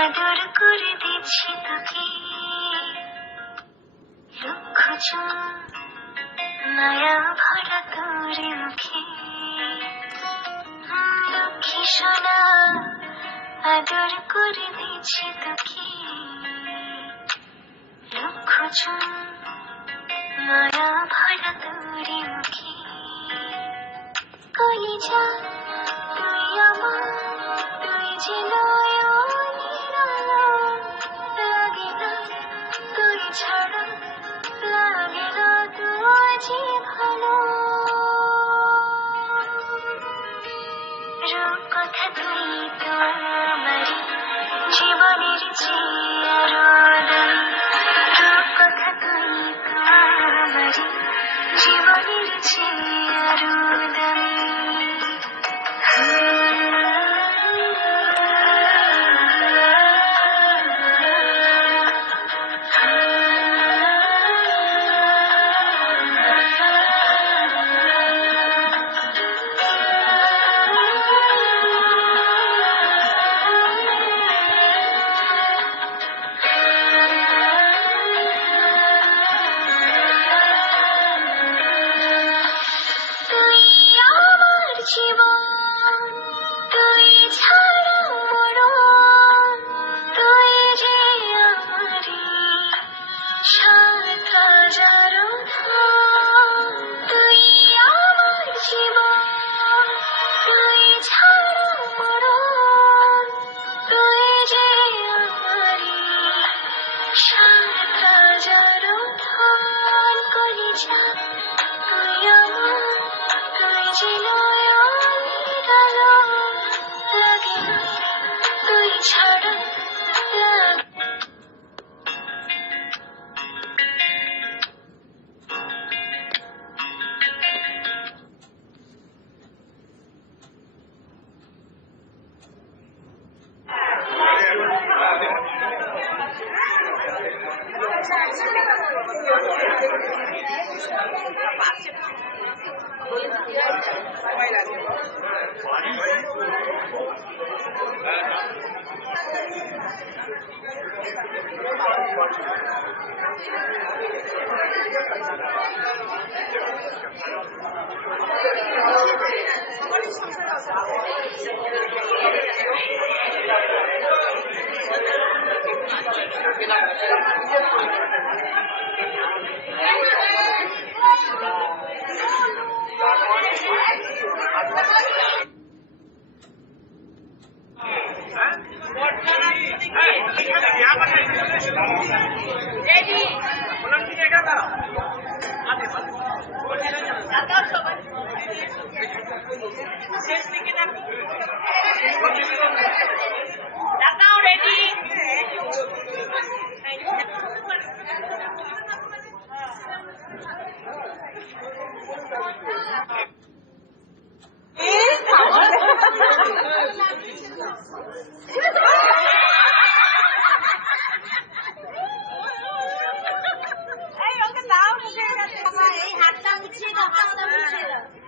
আদর করে দিচ্ছি তোকে চুন মায়া ভরা তোর মুখে। লক্ষ্মী সোনা আদর করে দিচ্ছি তোকে। লক্ষ Angelo. Thank you. 大家好，我哋。